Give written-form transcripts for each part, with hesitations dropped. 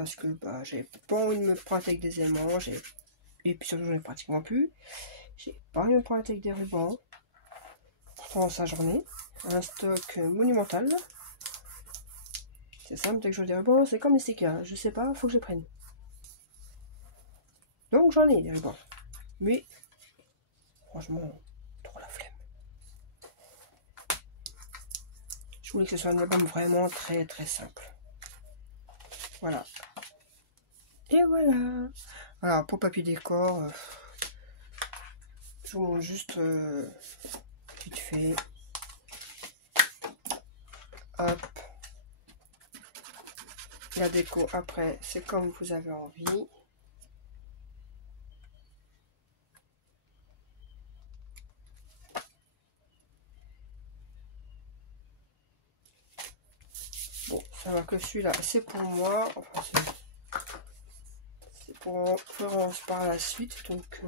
parce que bah, j'avais pas envie de me prendre avec des aimants, et puis surtout j'en ai pratiquement plus. J'ai pas envie de me prendre avec des rubans. Pourtant ça j'en ai un stock monumental. C'est simple, dès que je des rubans, c'est comme les stickers, je sais pas, faut que je les prenne. Donc j'en ai des rubans, mais franchement, trop la flemme. Je voulais que ce soit un album vraiment très très simple. Voilà. Et voilà. Alors pour papier décor, je vous montre juste vite fait. Hop. La déco après, c'est comme vous avez envie. Bon, ça va que celui-là, c'est pour moi. Enfin, c'est pour Florence par la suite. Donc,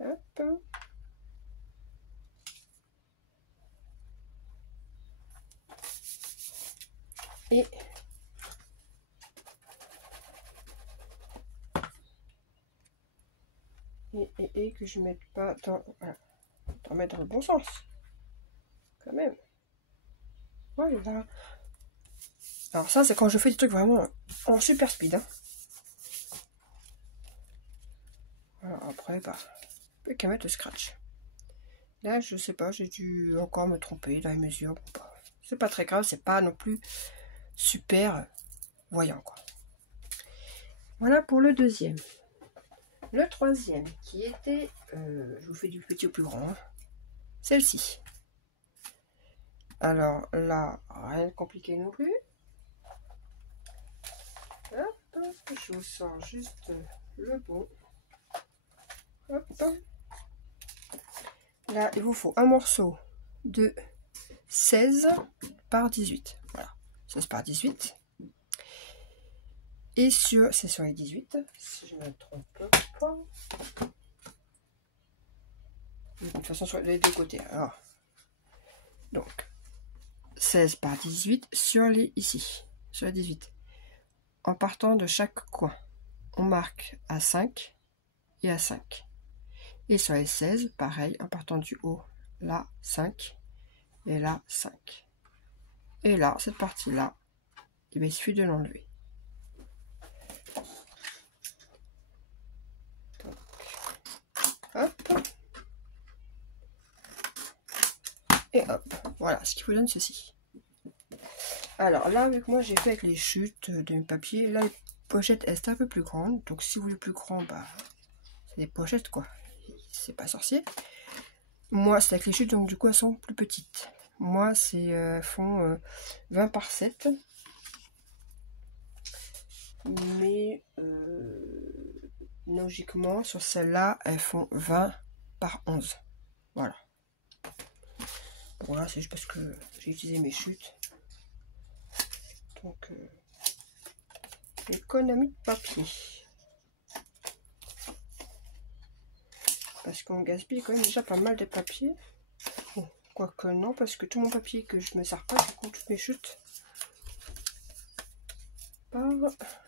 hop. Et que je ne mette pas dans... Voilà. Dans mettre dans le bon sens. Quand même. Voilà. Alors ça, c'est quand je fais des trucs vraiment en super speed. Hein. Alors après, bah, plus qu'à mettre le scratch. Là, je sais pas, j'ai dû encore me tromper dans les mesures. Bon, bah, c'est pas très grave, c'est pas non plus super voyant, quoi. Voilà pour le deuxième. Le troisième, qui était, je vous fais du petit au plus grand, hein, celle-ci. Alors là, rien de compliqué non plus. Hop, je vous sors juste le bon. Hop. Là, il vous faut un morceau de 16 par 18. Voilà, 16 par 18. Et c'est sur les 18, si je ne me trompe pas. De toute façon, sur les deux côtés. Alors, donc, 16 par 18 sur les ici, sur les 18. En partant de chaque coin, on marque à 5 et à 5. Et sur les 16, pareil, en partant du haut, là, 5 et là, 5. Et là, cette partie-là, il suffit de l'enlever. Hop. Et hop, voilà ce qui vous donne ceci. Alors là, avec moi, j'ai fait avec les chutes de mes papiers. Là, les pochettes, elles sont un peu plus grandes. Donc si vous voulez plus grand, bah, c'est des pochettes, quoi. C'est pas sorcier. Moi, c'est avec les chutes, donc du coup, elles sont plus petites. Moi, c'est font 20 par 7. Mais logiquement, sur celle-là, elles font 20 par 11. Voilà. Bon, là, c'est juste parce que j'ai utilisé mes chutes. Donc, économie de papier. Parce qu'on gaspille quand même déjà pas mal de papier. Bon, quoique non, parce que tout mon papier que je me sers pas, du coup, toutes mes chutes part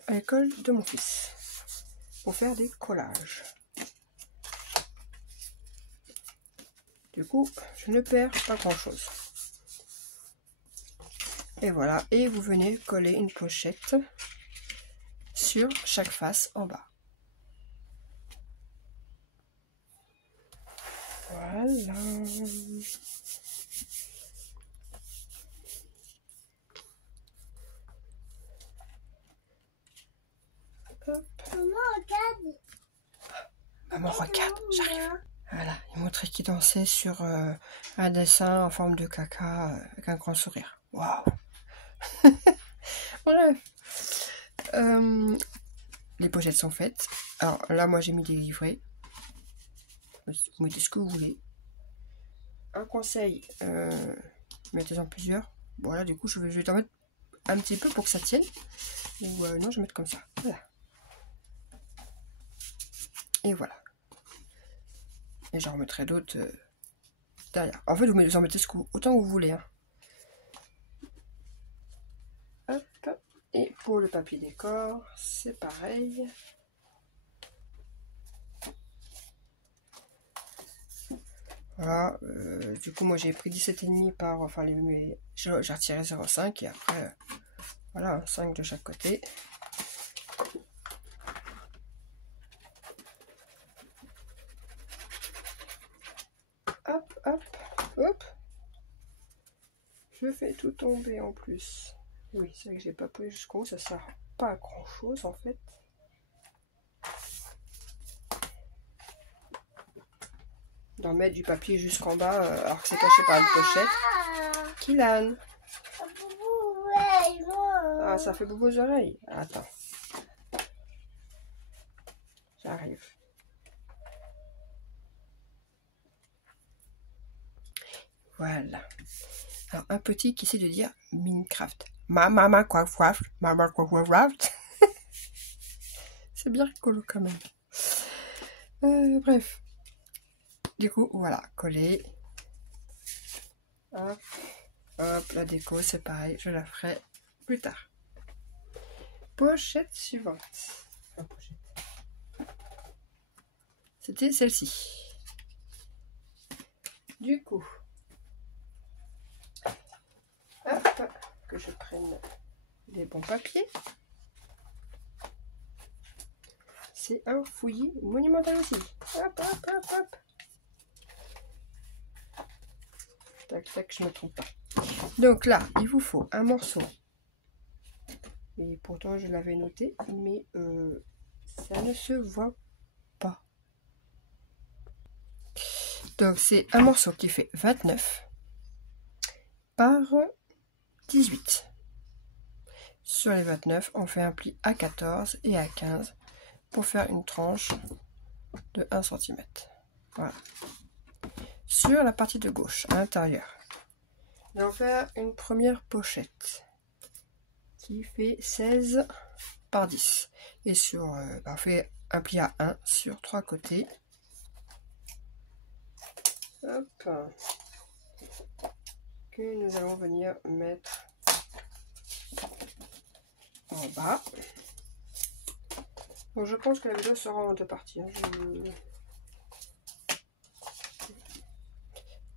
à l'école de mon fils pour faire des collages. Du coup, je ne perds pas grand chose. Et voilà, et vous venez coller une pochette sur chaque face en bas. Voilà. Hop. Maman, regarde. Maman, regarde, j'arrive. Voilà, il montrait qu'il dansait sur un dessin en forme de caca avec un grand sourire. Waouh. Voilà. Les pochettes sont faites. Alors là, moi, j'ai mis des livrets. Vous mettez ce que vous voulez. Un conseil, mettez-en plusieurs. Voilà, du coup, je vais t'en mettre un petit peu pour que ça tienne. Ou non, je vais mettre comme ça. Voilà. Et voilà. Et j'en remettrai d'autres derrière. En fait, vous en mettez autant que vous voulez. Hein. Pour le papier décor, c'est pareil. Voilà, du coup moi j'ai pris 17,5 par, enfin j'ai retiré 0,5 et après, voilà, 5 de chaque côté. Hop, hop, hop. Je fais tout tomber en plus. Oui, c'est vrai que j'ai pas posé jusqu'au bout, ça sert pas à grand chose en fait. D'en mettre du papier jusqu'en bas alors que c'est caché par une pochette. Kylan. Ah, ça fait bobo aux oreilles. Attends. J'arrive. Voilà. Alors, un petit qui essaie de dire Minecraft. Maman quoi craft. Maman quoi craft. C'est bien rigolo quand même. Bref. Du coup, voilà. Coller. Hop. Hop. La déco, c'est pareil. Je la ferai plus tard. Pochette suivante. Enfin, pochette. C'était celle-ci. Du coup. Hop, que je prenne les bons papiers. C'est un fouillis monumental aussi. Hop, hop, hop, hop. Tac, tac, je ne me trompe pas. Donc là, il vous faut un morceau. Et pourtant, je l'avais noté, mais ça ne se voit pas. Donc, c'est un morceau qui fait 29 par 18. Sur les 29, on fait un pli à 14 et à 15 pour faire une tranche de 1 cm. Voilà. Sur la partie de gauche, à l'intérieur, on va faire une première pochette qui fait 16 par 10. Et sur, on fait un pli à 1 sur 3 côtés. Hop. Que nous allons venir mettre en bas. Bon, je pense que la vidéo sera en deux parties.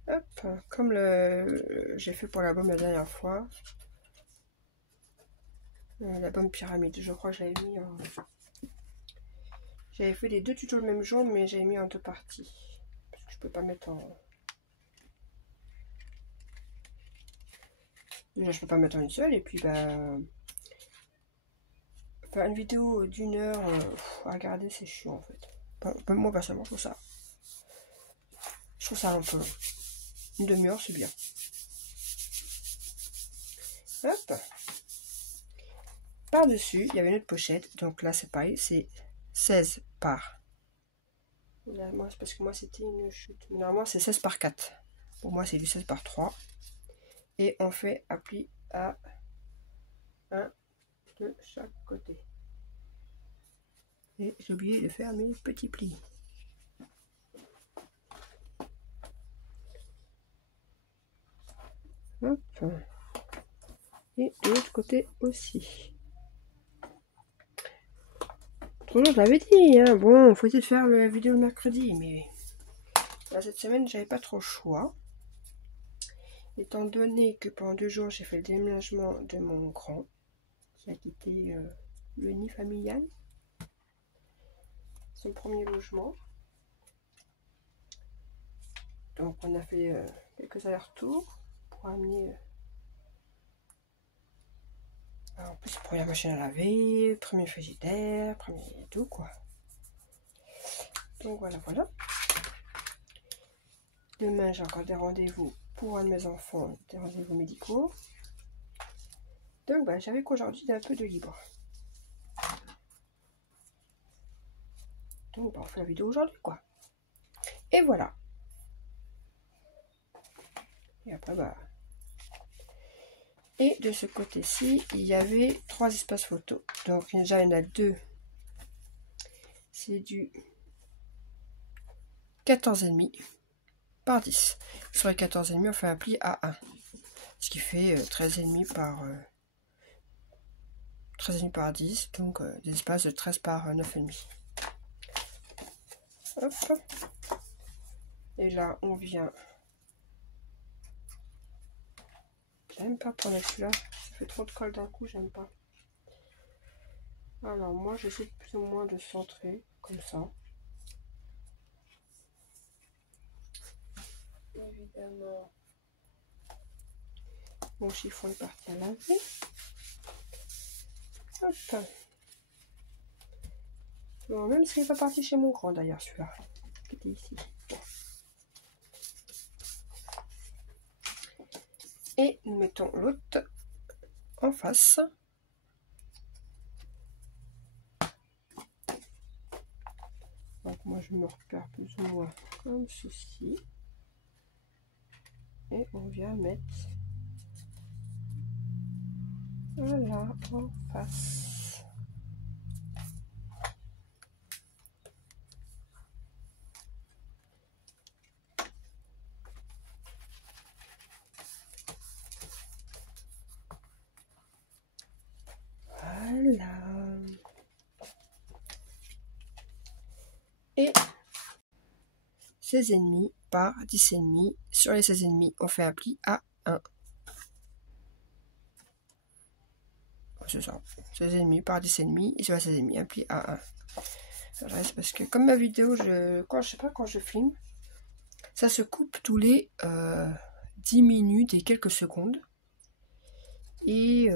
Hop, comme j'ai fait pour l'album la dernière fois. L'album pyramide, je crois que j'avais mis en... J'avais fait les deux tutos le même jour, mais j'avais mis en deux parties. Parce que je peux pas mettre en... Déjà, je peux pas mettre en une seule, et puis bah... Faire une vidéo d'une heure à regarder, c'est chiant en fait. Enfin, moi personnellement, je trouve ça un peu long. Une demi-heure, c'est bien. Hop. Par-dessus, il y avait une autre pochette. Donc là, c'est pareil, c'est 16 par... Là, moi, c'est parce que moi, c'était une chute. Mais normalement, c'est 16 par 4. Pour moi, c'est du 16 par 3. Et on fait un pli à 1 de chaque côté. Et j'ai oublié de faire mes petits plis. Hop. Et de l'autre côté aussi. Je l'avais dit, hein. Bon, faut essayer de faire la vidéo le mercredi, mais là, cette semaine, j'avais pas trop le choix. Étant donné que pendant 2 jours, j'ai fait le déménagement de mon grand, qui a quitté le nid familial, son premier logement. Donc, on a fait quelques allers-retours pour amener... en plus, première machine à laver, premier frigidaire, premier tout, quoi. Donc, voilà, voilà. Demain, j'ai encore des rendez-vous pour un de mes enfants, des rendez-vous médicaux. Donc, bah, j'avais qu'aujourd'hui un peu de libre. Donc, bah, on fait la vidéo aujourd'hui, quoi. Et voilà. Et après, bah... Et de ce côté-ci, il y avait 3 espaces photos. Donc, déjà, il y en a 2. C'est du 14,5 par 10. Sur les 14,5, on fait un pli à 1. Ce qui fait 13,5 par 13,5 par 10, donc des espaces de 13 par 9,5. Hop. Et là, on vient... J'aime pas prendre celui-là, ça fait trop de colle d'un coup, j'aime pas. Alors moi, j'essaie de plus ou moins de centrer, comme ça. Évidemment, mon chiffon est parti à laver. Hop. Bon, même s'il n'est pas parti chez mon grand d'ailleurs, celui-là, qui était ici. Bon. Et nous mettons l'autre en face. Donc moi je me repère plus ou moins comme ceci. Et on vient mettre voilà en face. Voilà. Et 16,5 par 10,5. Sur les 16,5, on fait un pli à 1. C'est ça. 16,5 par 10,5. Et sur les 16,5, un pli à 1. C'est parce que comme ma vidéo, quand je filme, ça se coupe tous les 10 minutes et quelques secondes. Et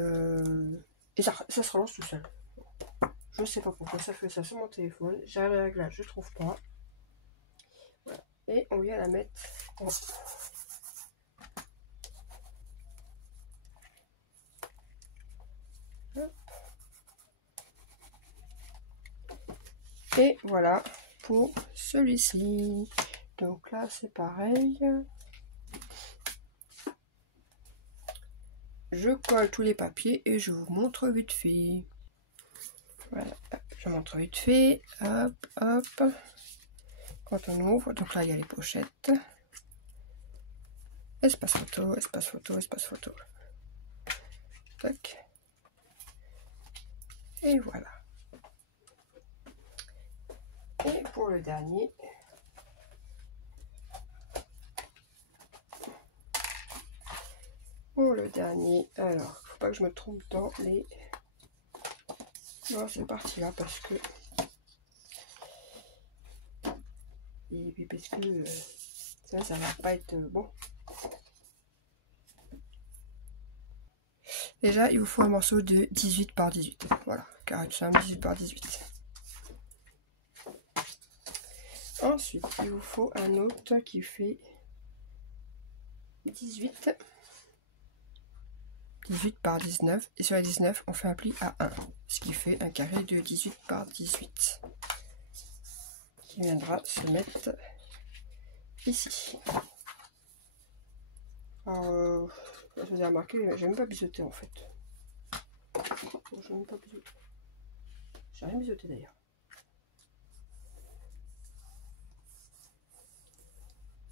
ça se relance tout seul. Je sais pas pourquoi ça fait ça sur mon téléphone. J'ai le réglage, je trouve pas. Voilà. Et on vient la mettre en haut. Et voilà pour celui-ci. Donc là c'est pareil. Je colle tous les papiers et je vous montre vite fait. Voilà, je montre vite fait. Hop, hop. Quand on ouvre, donc là il y a les pochettes. Espace photo, espace photo, espace photo. Tac. Et voilà. Et pour le dernier, alors faut pas que je me trompe dans les... Non, c'est parti là parce que... Et puis parce que ça va pas être bon. Déjà, il vous faut un morceau de 18 par 18. Voilà, carré de cham 18 par 18. Ensuite, il vous faut un autre qui fait 18 par 19. Et sur les 19, on fait un pli à 1. Ce qui fait un carré de 18 par 18. Qui viendra se mettre ici. Alors, je vous ai remarqué, je n'aime pas biseauter en fait. Je n'aime pas biseauter. J'ai rien biseauté d'ailleurs.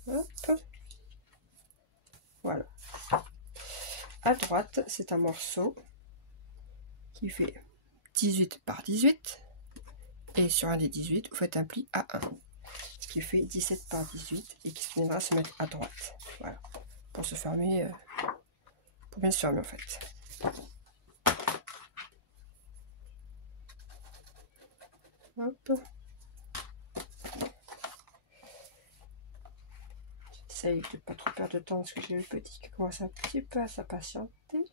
Hop. Voilà. À droite, c'est un morceau qui fait 18 par 18. Et sur un des 18, vous faites un pli à 1. Ce qui fait 17 par 18 et qui viendra se mettre à droite. Voilà. Pour se fermer, pour bien se fermer en fait. Hop. J'essaye de pas trop perdre de temps parce que j'ai le petit qui commence un petit peu à s'impatienter.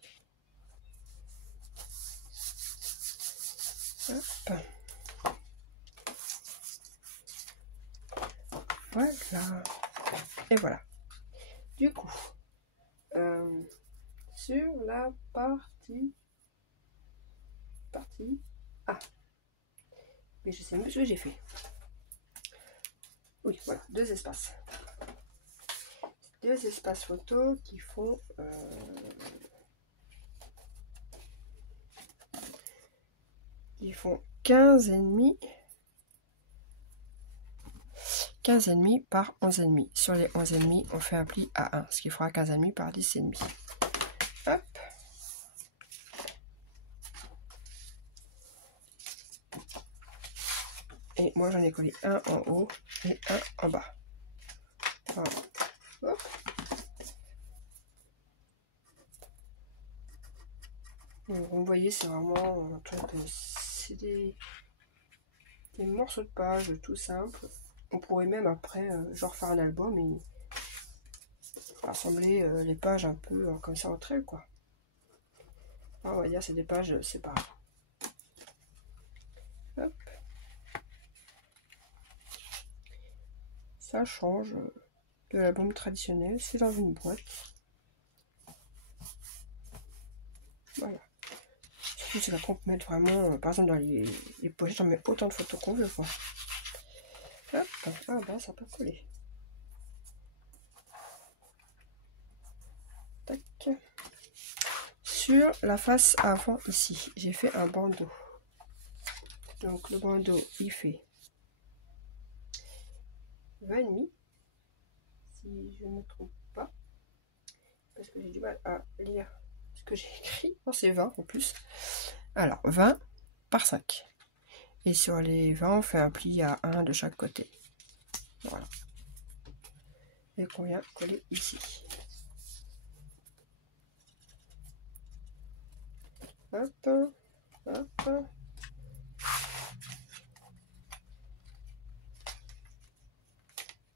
Hop. Voilà. Et voilà. Du coup, sur la partie A. Mais je sais même ce que j'ai fait. Oui, voilà, deux espaces. Deux espaces photo qui font 15,5 par 11,5. Sur les 11,5, on fait un pli à 1, ce qui fera 15,5 par 10,5. Hop. Et moi j'en ai collé un en haut et un en bas. Voilà. Hop. Donc, vous voyez, c'est vraiment un truc, c'est des morceaux de pages tout simples. On pourrait même après genre faire un album et rassembler les pages un peu comme ça entre elles, quoi. Ah, on va dire c'est des pages séparées. Hop. Ça change de l'album traditionnel, c'est dans une boîte. Voilà. Surtout c'est qu'on peut mettre vraiment, par exemple dans les pochettes, on met autant de photos qu'on veut, quoi. Hop. Ah bah ça peut coller. Tac. Sur la face avant ici, j'ai fait un bandeau. Donc le bandeau il fait 20,5, si je ne me trompe pas, parce que j'ai du mal à lire ce que j'ai écrit. Non, c'est 20 en plus. Alors 20 par 5. Et sur les 20, on fait un pli à 1 de chaque côté. Voilà. Et qu'on vient coller ici. Hop, hop.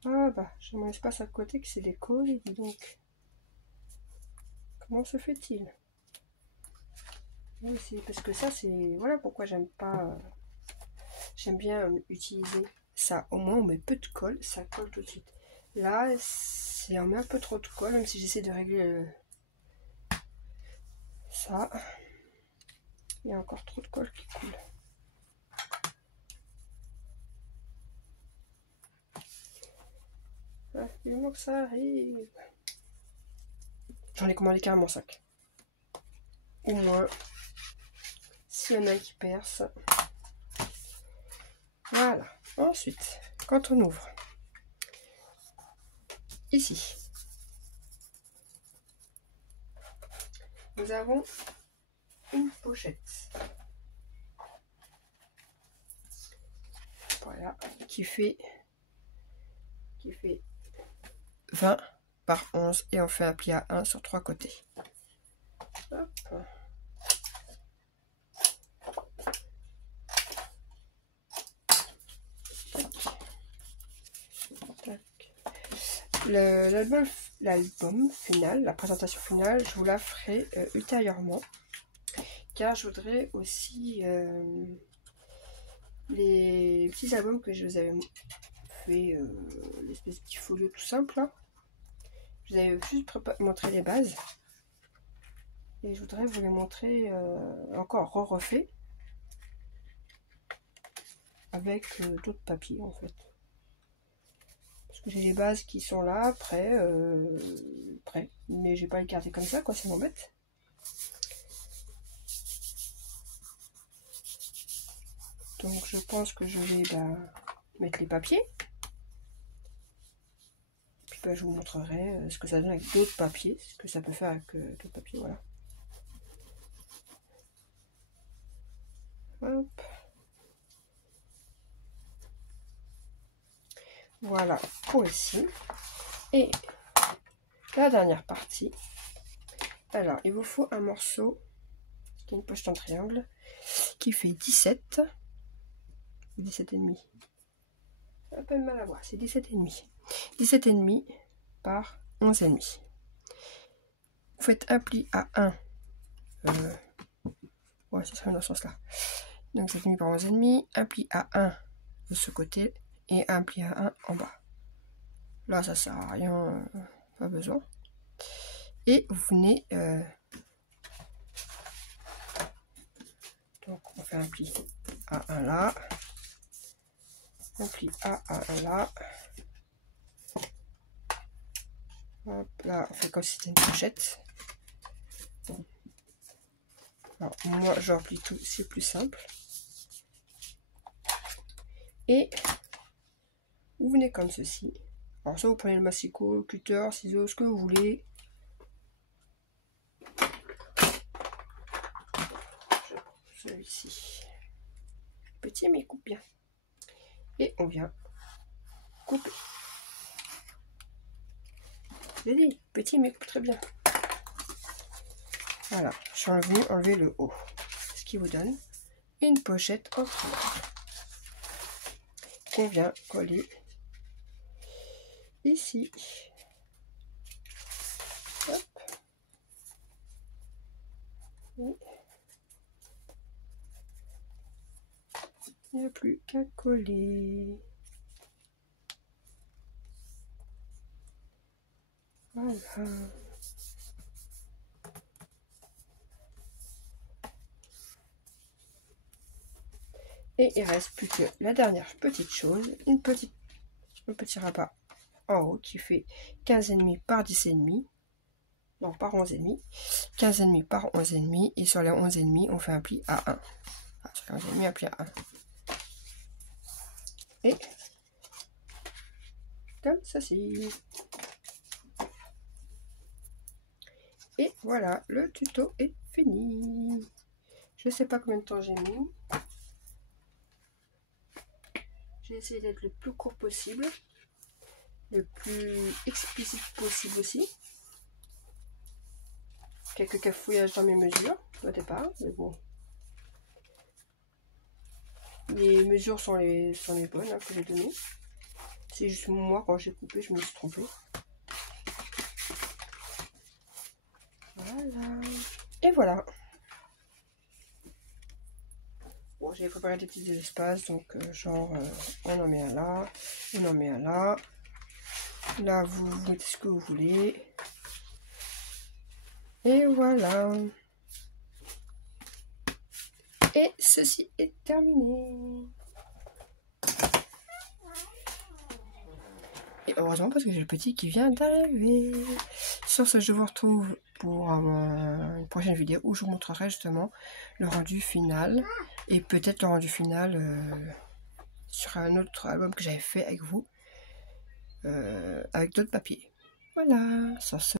Ah bah, j'ai mon espace à côté qui s'est décollé, dis donc. Comment se fait-il? Oui, c'est parce que ça, c'est... Voilà pourquoi j'aime pas... J'aime bien utiliser ça. Au moins, on met peu de colle, ça colle tout de suite. Là, on met un peu trop de colle, même si j'essaie de régler ça. Il y a encore trop de colle qui coule. Ah, vivement que ça arrive. J'en ai commandé carrément 5. Au moins, s'il y en a qui percent. Voilà. Ensuite, quand on ouvre, ici, nous avons une pochette. Voilà, qui fait 20 par 11 et on fait un pli à 1 sur 3 côtés. Hop. L'album final, la présentation finale, je vous la ferai ultérieurement, car je voudrais aussi les petits albums que je vous avais fait, l'espèce de petit folio tout simple là. Je vous avais juste montré les bases et je voudrais vous les montrer encore refait avec d'autres papiers en fait. Parce que j'ai les bases qui sont là, prêts, mais je vais pas les garder comme ça, quoi, c'est m'embête. Donc je pense que je vais mettre les papiers. Puis je vous montrerai ce que ça donne avec d'autres papiers, ce que ça peut faire avec d'autres papiers, voilà. Hop. Voilà pour ici. Et la dernière partie. Alors, il vous faut un morceau qui est une pochette en triangle qui fait 17 ou 17,5. Un peu mal à voir, c'est 17,5. 17,5 par 11,5. Vous faites un pli à 1. Ouais, ça serait dans ce sens-là. Donc 7,5 par 11,5. Un pli à 1 de ce côté et un pli à 1 en bas. Là, ça sert à rien, pas besoin. Et vous venez... donc on fait un pli à 1 là. Un pli à 1 là. Hop, là, on fait comme si c'était une pochette. Alors, moi, je replie tout, c'est plus simple. Et vous venez comme ceci. Alors, ça, vous prenez le massicot, le cutter, ciseaux, ce que vous voulez. Celui-ci. Petit, mais il coupe bien. Et on vient couper. J'ai dit, petit mais très bien. Voilà, je suis venu enlever le haut. Ce qui vous donne une pochette en cuir. Qu'on vient coller ici. Hop. Et il n'y a plus qu'à coller. Voilà. Et il reste plus que la dernière petite chose, un petit rabat en haut qui fait 15,5 par 10,5. Non, par 11,5. 15,5 par 11,5. Et sur les 11,5, on fait un pli à 1. Ah, sur les 11,5, un pli à 1. Et comme ceci. Et voilà, le tuto est fini. Je ne sais pas combien de temps j'ai mis. J'ai essayé d'être le plus court possible, le plus explicite possible aussi. Quelques cafouillages dans mes mesures au départ, mais bon. Les mesures sont les bonnes hein, que j'ai données. C'est juste moi, quand j'ai coupé, je me suis trompée. Voilà. Et voilà. Bon, j'ai préparé des petits espaces, donc genre, on en met un là, on en met un là. Là, vous mettez ce que vous voulez. Et voilà. Et ceci est terminé. Et heureusement parce que j'ai le petit qui vient d'arriver. Sur ce, je vous retrouve pour une prochaine vidéo où je vous montrerai justement le rendu final. Et peut-être le rendu final sur un autre album que j'avais fait avec vous. Avec d'autres papiers. Voilà. Sur ce.